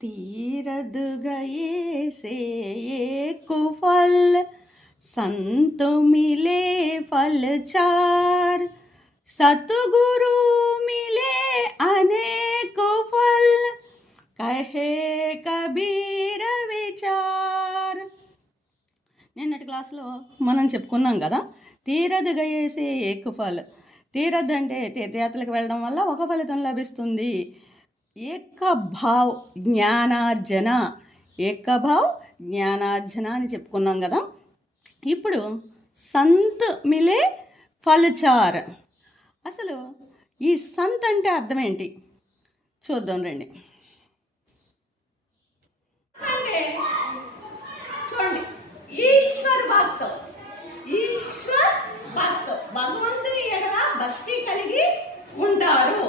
तीरद गए से एक फल, संत मिले फल चार, सतगुरु मिले अनेक फल, कहे कबीर विचार. నిన్నటి క్లాస్లో మనం చెప్పుకున్నాం కదా, తీరద్ గయేసే ఏక్ ఫల్. తీరద్ అంటే తీర్థయాత్రలకు వెళ్ళడం వల్ల ఒక ఫలితం లభిస్తుంది. ఏకభావ్ జ్ఞానార్జన, ఏకభావ్ జ్ఞానార్జన అని చెప్పుకున్నాం కదా. ఇప్పుడు సంత్ మిలే ఫలచార్. అసలు ఈ సంత్ అంటే అర్థం ఏంటి చూద్దాం రండి. అంటే చూడండి, ఈశ్వర్ భక్త, ఈశ్వర్ భక్త, భగవంతుని ఎడల భక్తి కలిగి ఉంటారు.